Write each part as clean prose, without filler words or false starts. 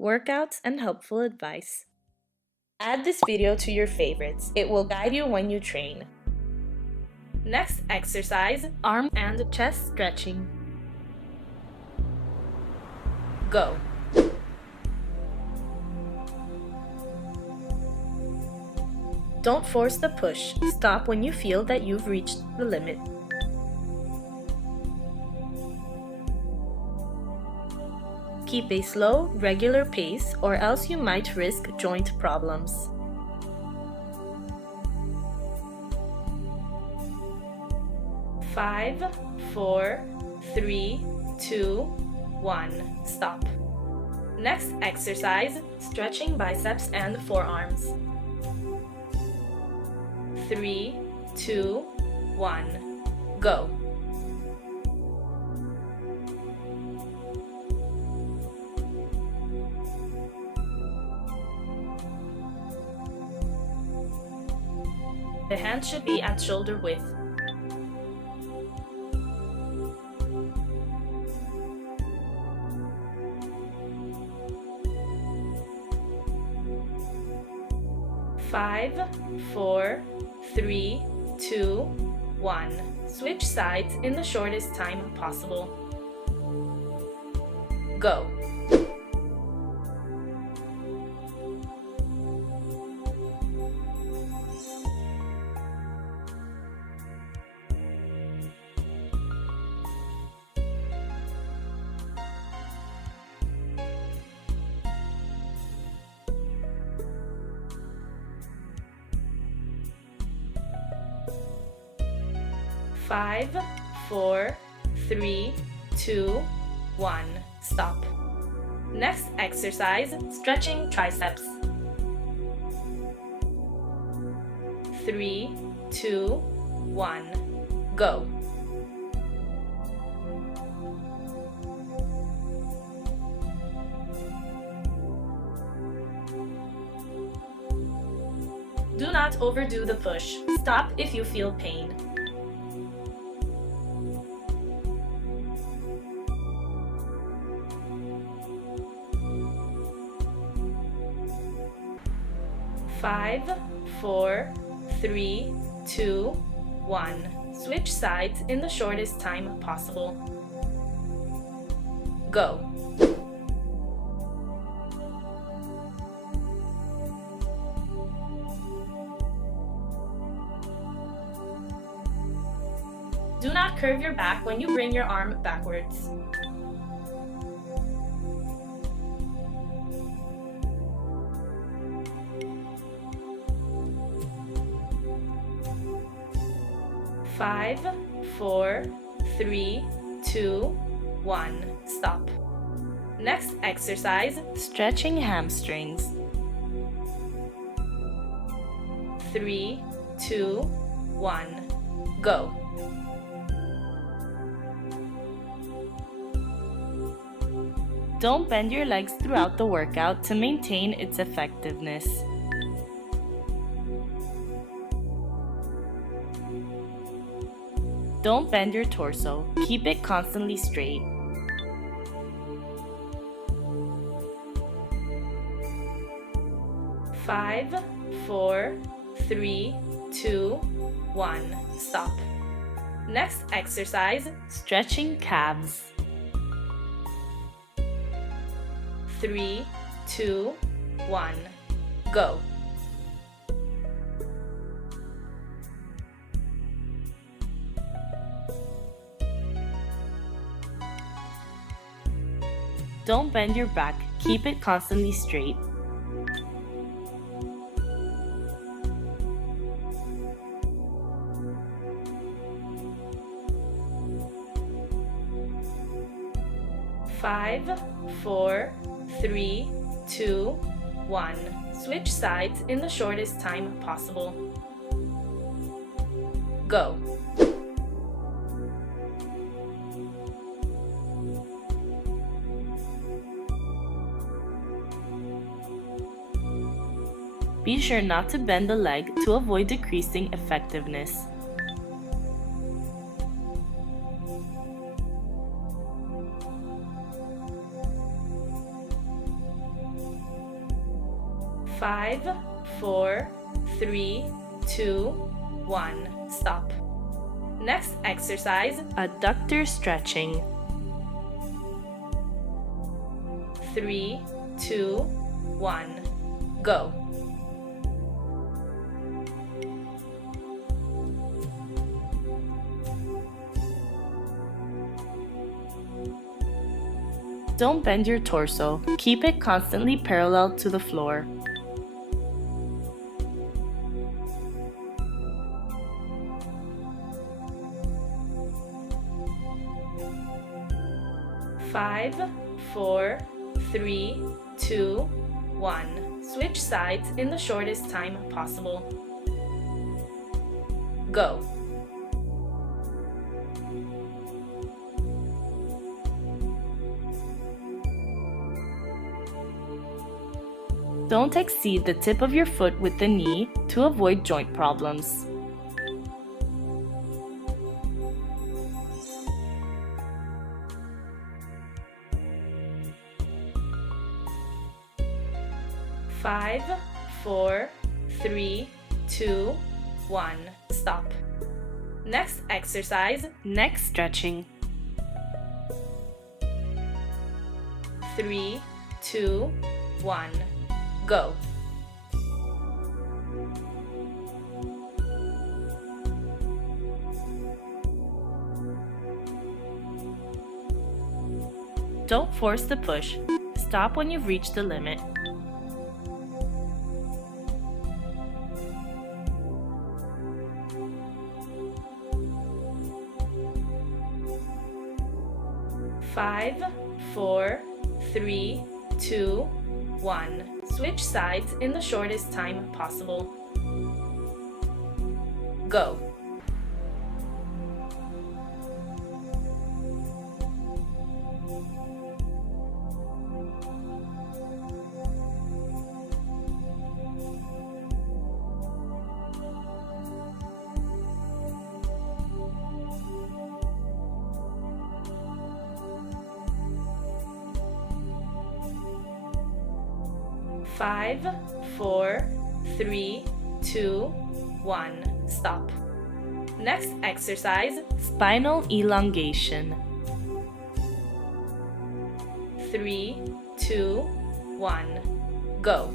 workouts, and helpful advice. Add this video to your favorites. It will guide you when you train. Next exercise, arm and chest stretching. Go. Don't force the push. Stop when you feel that you've reached the limit. Keep a slow, regular pace, or else you might risk joint problems. Five, 4, 3, 2, 1. Stop. Next exercise, stretching biceps and forearms. 3, 2, 1. Go. The hands should be at shoulder width. Five, 4, 3, 2, 1. Switch sides in the shortest time possible. Go. Five, 4, 3, 2, 1. Stop. Next exercise, stretching triceps. 3, 2, 1. Go. Do not overdo the push. Stop if you feel pain. Five, 4, 3, 2, 1. Switch sides in the shortest time possible. Go. Do not curve your back when you bring your arm backwards. Five, 4, 3, 2, 1. Stop. Next exercise, stretching hamstrings. 3, 2, 1. Go. Don't bend your legs throughout the workout to maintain its effectiveness. Don't bend your torso. Keep it constantly straight. Five, 4, 3, 2, 1. Stop. Next exercise, stretching calves. 3, 2, 1. Go. Don't bend your back. Keep it constantly straight. Five, 4, 3, 2, 1. Switch sides in the shortest time possible. Go. Be sure not to bend the leg to avoid decreasing effectiveness. 5, 4, 3, 2, 1. Stop. Next exercise, adductor stretching. 3, 2, 1. Go. Don't bend your torso. Keep it constantly parallel to the floor. Five, 4, 3, 2, 1. Switch sides in the shortest time possible. Go. Don't exceed the tip of your foot with the knee to avoid joint problems. Five, 4, 3, 2, 1. Stop. Next exercise, neck stretching. 3, 2, 1. Go. Don't force the push. Stop when you've reached the limit. Five, 4, 3, 2, 1. Switch sides in the shortest time possible. Go. Five, 4, 3, 2, 1. Stop. Next exercise, spinal elongation. 3, 2, 1. Go.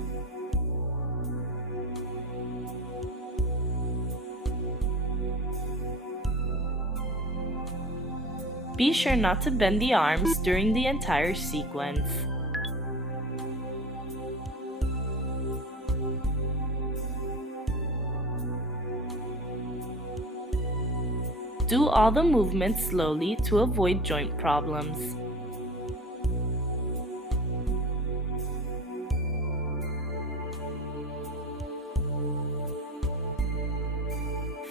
Be sure not to bend the arms during the entire sequence. Do all the movements slowly to avoid joint problems.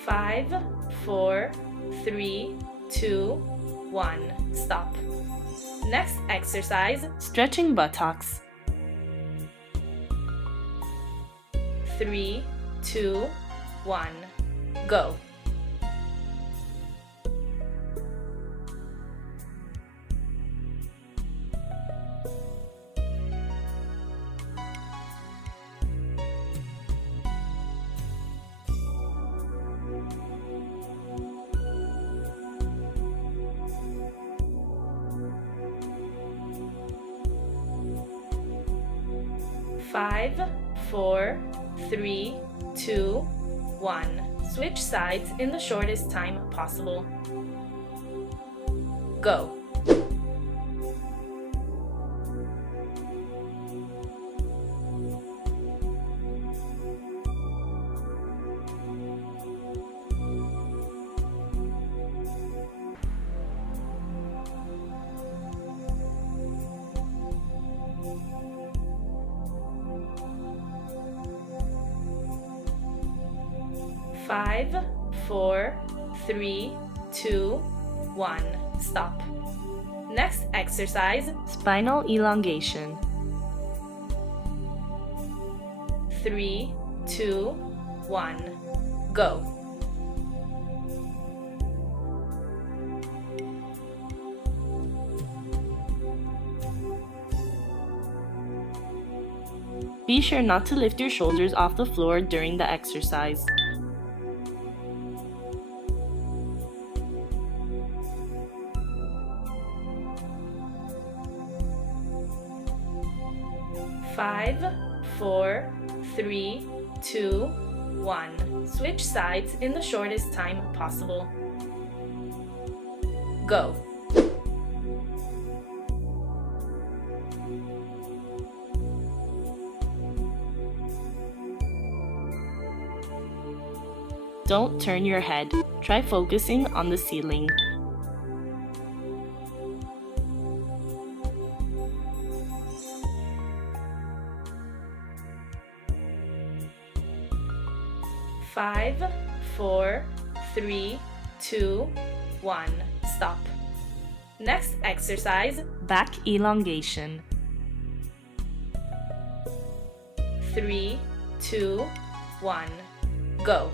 Five, 4, 3, 2, 1. Stop. Next exercise, stretching buttocks. 3, 2, 1. Go. Five, 4, 3, 2, 1. Switch sides in the shortest time possible. Go. Five, 4, 3, 2, 1. Stop. Next exercise, spinal elongation. 3, 2, 1. Go. Be sure not to lift your shoulders off the floor during the exercise. Five, 4, 3, 2, 1. Switch sides in the shortest time possible. Go. Don't turn your head. Try focusing on the ceiling. Five, 4, 3, 2, 1. Stop. Next exercise, back elongation. 3, 2, 1. Go.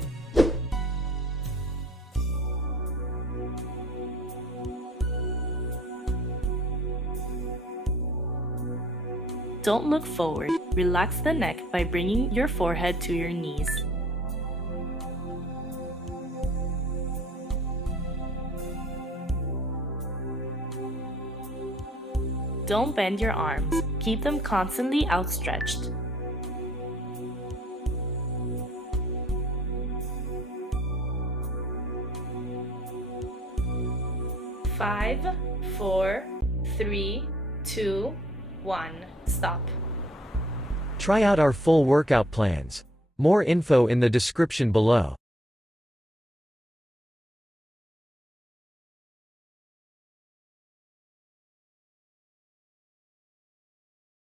Don't look forward. Relax the neck by bringing your forehead to your knees. Don't bend your arms. Keep them constantly outstretched. Five, 4, 3, 2, 1. Stop. Try out our full workout plans. More info in the description below.